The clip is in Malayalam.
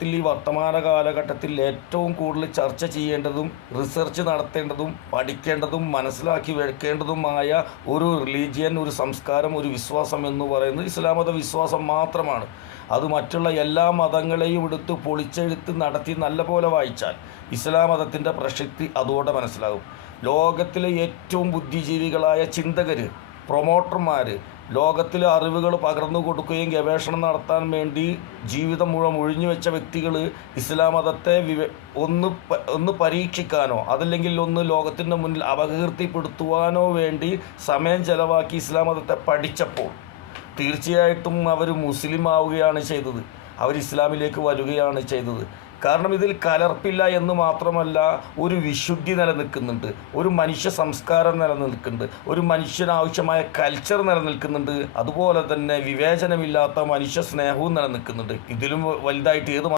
കാലഘട്ടത്തിൽ, ഈ വർത്തമാന കാലഘട്ടത്തിൽ ഏറ്റവും കൂടുതൽ ചർച്ച ചെയ്യേണ്ടതും റിസർച്ച് നടത്തേണ്ടതും പഠിക്കേണ്ടതും മനസ്സിലാക്കി വെക്കേണ്ടതുമായ ഒരു റിലീജിയൻ, ഒരു സംസ്കാരം, ഒരു വിശ്വാസം എന്ന് പറയുന്നത് ഇസ്ലാം മത വിശ്വാസം മാത്രമാണ്. അത് മറ്റുള്ള എല്ലാ മതങ്ങളെയും എടുത്ത് പൊളിച്ചെഴുത്ത് നടത്തി നല്ലപോലെ വായിച്ചാൽ ഇസ്ലാം മതത്തിൻ്റെ പ്രസക്തി അതോടെ മനസ്സിലാകും. ലോകത്തിലെ ഏറ്റവും ബുദ്ധിജീവികളായ ചിന്തകർ, പ്രൊമോട്ടർമാർ, ലോകത്തിലെ അറിവുകൾ പകർന്നു കൊടുക്കുകയും ഗവേഷണം നടത്താൻ വേണ്ടി ജീവിതം മുഴുവൻ ഒഴിഞ്ഞു വെച്ച വ്യക്തികൾ ഇസ്ലാം മതത്തെ ഒന്ന് പരീക്ഷിക്കാനോ അതല്ലെങ്കിൽ ഒന്ന് ലോകത്തിൻ്റെ മുന്നിൽ അപകീർത്തിപ്പെടുത്തുവാനോ വേണ്ടി സമയം ചെലവാക്കി ഇസ്ലാം മതത്തെ പഠിച്ചപ്പോൾ തീർച്ചയായിട്ടും അവർ മുസ്ലിം ആവുകയാണ് ചെയ്തത്, അവർ ഇസ്ലാമിലേക്ക് വരികയാണ് ചെയ്തത്. കാരണം ഇതിൽ കലർപ്പില്ല എന്ന് മാത്രമല്ല, ഒരു വിശുദ്ധി നിലനിൽക്കുന്നുണ്ട്, ഒരു മനുഷ്യ സംസ്കാരം നിലനിൽക്കുന്നുണ്ട്, ഒരു മനുഷ്യനാവശ്യമായ കൾച്ചർ നിലനിൽക്കുന്നുണ്ട്, അതുപോലെ തന്നെ വിവേചനമില്ലാത്ത മനുഷ്യ സ്നേഹവും നിലനിൽക്കുന്നുണ്ട്. ഇതിലും വലുതായിട്ട് ഏത്